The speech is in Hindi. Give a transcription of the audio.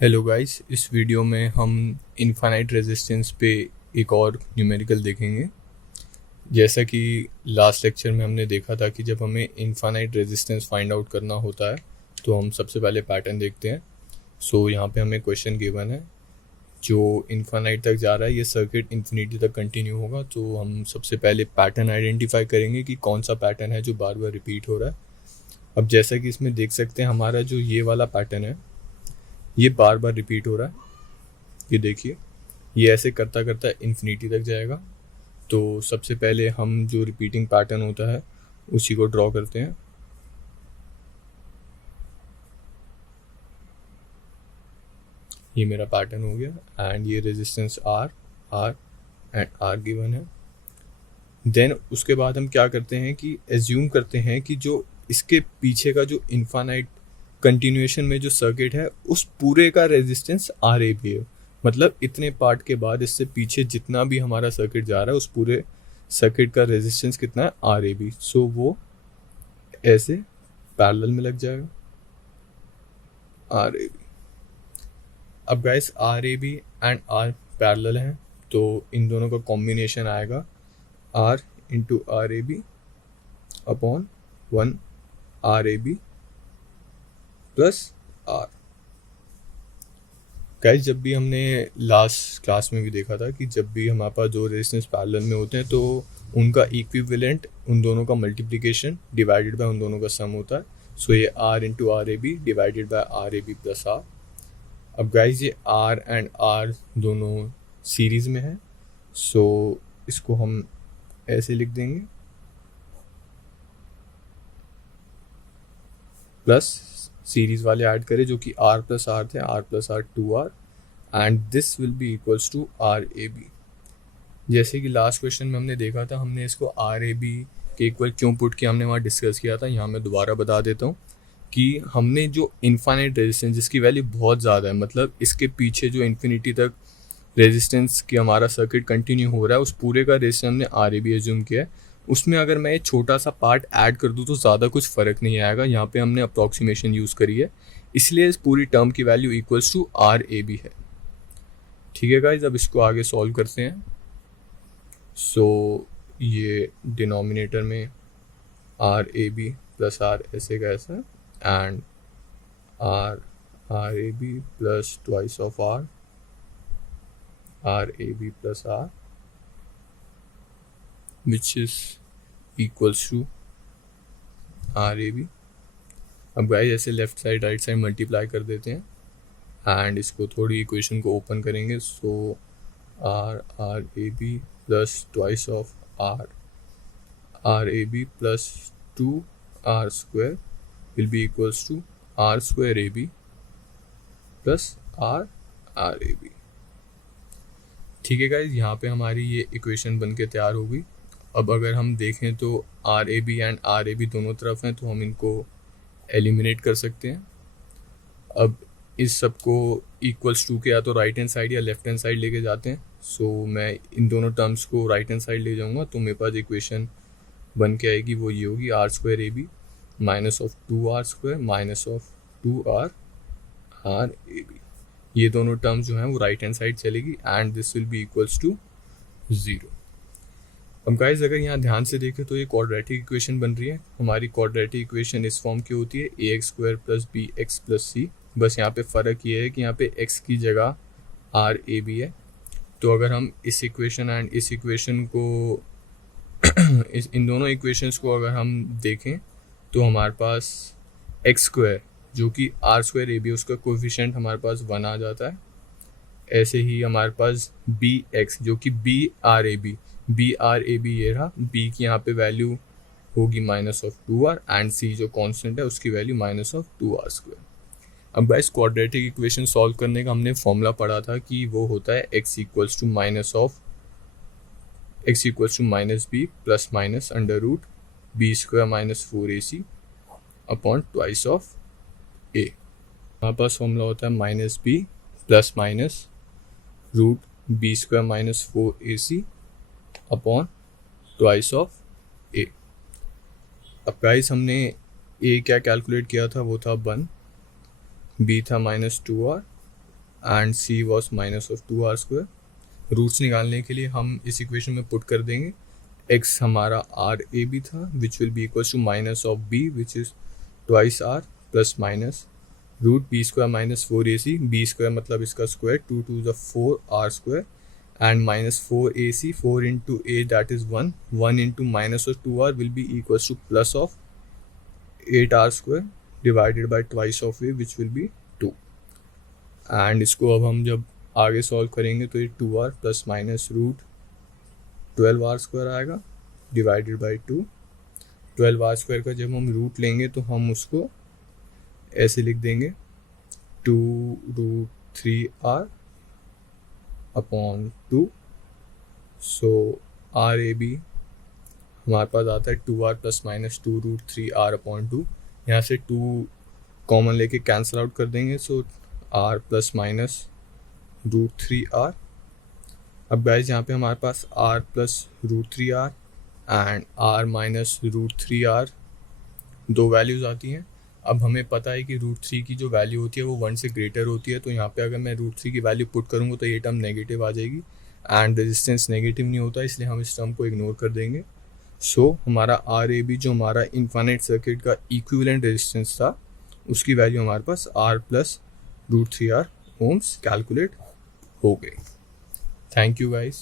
हेलो गाइस, इस वीडियो में हम इनफाइनाइट रेजिस्टेंस पे एक और न्यूमेरिकल देखेंगे। जैसा कि लास्ट लेक्चर में हमने देखा था कि जब हमें इनफाइनाइट रेजिस्टेंस फाइंड आउट करना होता है तो हम सबसे पहले पैटर्न देखते हैं। यहाँ पे हमें क्वेश्चन गिवन है, जो इनफाइनाइट तक जा रहा है, ये सर्किट इन्फिनिटी तक कंटिन्यू होगा। तो हम सबसे पहले पैटर्न आइडेंटिफाई करेंगे कि कौन सा पैटर्न है जो बार बार रिपीट हो रहा है। अब जैसा कि इसमें देख सकते हैं, हमारा जो ये वाला पैटर्न है ये बार बार रिपीट हो रहा है। ये देखिए, ये ऐसे करता करता इन्फिनिटी तक जाएगा। तो सबसे पहले हम जो रिपीटिंग पैटर्न होता है उसी को ड्रॉ करते हैं। ये मेरा पैटर्न हो गया एंड ये resistance R R and R given है। देन उसके बाद हम क्या करते हैं कि एज्यूम करते हैं कि जो इसके पीछे का जो इनफाइनाइट कंटिन्यूएशन में जो सर्किट है उस पूरे का रेजिस्टेंस आर ए भी है। मतलब इतने पार्ट के बाद इससे पीछे जितना भी हमारा सर्किट जा रहा है उस पूरे सर्किट का रेजिस्टेंस कितना है, आर ए बी। सो वो ऐसे पैरेलल में लग जाएगा, आर ए बी। अब guys, R A B and R parallel हैं तो इन दोनों का कॉम्बिनेशन आएगा R into R A B upon 1 R A B plus R. Guys, जब भी हमने लास्ट क्लास में भी देखा था कि जब भी हमारे पास दो रेजिस्टेंस पैरेलल में होते हैं तो उनका इक्विवेलेंट उन दोनों का मल्टीप्लिकेशन डिवाइडेड बाय उन दोनों का सम होता है। ये R into R A B divided by R A B plus R. अब गाइस, ये आर एंड आर दोनों सीरीज में है, इसको हम ऐसे लिख देंगे, प्लस सीरीज वाले ऐड करें जो कि आर प्लस आर थे, R plus R 2r and this will be equals to R A B. जैसे कि लास्ट क्वेश्चन में हमने देखा था, हमने इसको आर ए बी के इक्वल क्यों पुट किया, हमने वहाँ डिस्कस किया था। यहाँ मैं दोबारा बता देता हूँ कि हमने जो इनफाइनाइट रेजिस्टेंस जिसकी वैल्यू बहुत ज़्यादा है, मतलब इसके पीछे जो इन्फिनिटी तक रेजिस्टेंस की हमारा सर्किट कंटिन्यू हो रहा है, उस पूरे का रेजिस्टेंस हमने आर ए बी एज्यूम किया है। उसमें अगर मैं एक छोटा सा पार्ट ऐड कर दूँ तो ज़्यादा कुछ फ़र्क नहीं आएगा। यहाँ पे हमने अप्रॉक्सीमेशन यूज़ करी है, इसलिए इस पूरी टर्म की value equals to R A B है। ठीक है गाइज, अब इसको आगे सॉल्व करते हैं। ये डिनोमिनेटर में R A B plus R ऐसे का ऐसा and R R A B plus twice of R R A B plus R which is equals to R A B. अब गाइस, ऐसे left side right side multiply कर देते हैं एंड इसको थोड़ी इक्वेशन को ओपन करेंगे। R R A B plus twice of R R A B plus 2r square will be equals to R square A B plus R R A B. ठीक है गाइज, यहाँ पे हमारी ये इक्वेशन बन के तैयार हो गई। अब अगर हम देखें तो R A B and R A B दोनों तरफ हैं तो हम इनको एलिमिनेट कर सकते हैं। अब इस सब को इक्वल्स टू के या तो राइट हैंड साइड या लेफ्ट हैंड साइड लेके जाते हैं। मैं इन दोनों टर्म्स को राइट हैंड साइड ले जाऊँगा तो मेरे पास इक्वेशन बन के आएगी, वो ये होगी R square A B minus of 2r square minus of 2r R A B. ये दोनों टर्म्स जो हैं वो राइट हैंड साइड चलेगी and this will be equals to 0। अब गाइज, अगर यहाँ ध्यान से देखें तो ये क्वाड्रेटिक इक्वेशन बन रही है। हमारी क्वाड्रेटिक इक्वेशन इस फॉर्म की होती है A X square plus B X plus C. बस यहाँ पे फ़र्क ये है कि यहाँ पे x की जगह आर ए बी है। तो अगर हम इस इक्वेशन एंड इस इक्वेशन को इन दोनों इक्वेशंस को अगर हम देखें तो हमारे पास एक्स स्क्वायर जो कि आर स्क्वायर ए बी उसका कोफिशिएंट हमारे पास 1 आ जाता है। ऐसे ही हमारे पास बी एक्स जो कि बी आर ए बी ये रहा, बी की यहाँ पे वैल्यू होगी माइनस ऑफ 2r एंड सी जो कांस्टेंट है उसकी value minus of 2r square. अब गाइस, क्वाड्रेटिक इक्वेशन सॉल्व करने का हमने फॉर्मूला पढ़ा था कि वो होता है x equals to minus B plus minus under root B square minus 4ac upon twice of A. हमारे पास फॉर्मूला होता है minus B plus minus root B square minus 4ac upon twice of A. अब गाइस, हमने ए क्या कैलकुलेट किया था, वो था 1, बी था minus 2r and C was minus of 2r²। Roots निकालने के लिए हम इस इक्वेशन में पुट कर देंगे x हमारा आर ए बी था which will be equal to minus of b which is twice r plus minus root b² minus 4ac, b² मतलब इसका स्क्वायर, 2 2 ज़ 4r² and minus 4ac, 4 into a that is 1, 1 into minus of 2r will be equals to plus of 8r² divided by twice of a which will be 2। and इसको अब हम जब आगे सॉल्व करेंगे तो ये 2r plus minus root 12r² आएगा डिवाइडेड बाई 2। 12r² का जब हम रूट लेंगे तो हम उसको ऐसे लिख देंगे 2 root 3r upon 2। So R A B हमारे पास आता है 2r plus minus 2 root 3r upon 2। यहाँ से 2 कॉमन लेके कैंसिल आउट कर देंगे, so r plus minus root 3r। अब गाइस यहाँ पे हमारे पास r plus root 3r and r minus root 3r दो वैल्यूज़ आती हैं। अब हमें पता है कि रूट 3 की जो वैल्यू होती है वो 1 से ग्रेटर होती है, तो यहाँ पे अगर मैं रूट 3 की वैल्यू पुट करूँगा तो ये टर्म नेगेटिव आ जाएगी एंड रेजिस्टेंस नेगेटिव नहीं होता, इसलिए हम इस टर्म को इग्नोर कर देंगे। सो हमारा आर ए बी जो हमारा इनफाइनाइट सर्किट का इक्विवेलेंट रेजिस्टेंस था उसकी वैल्यू हमारे पास r plus root 3r ohms calculate हो गई। Thank you guys.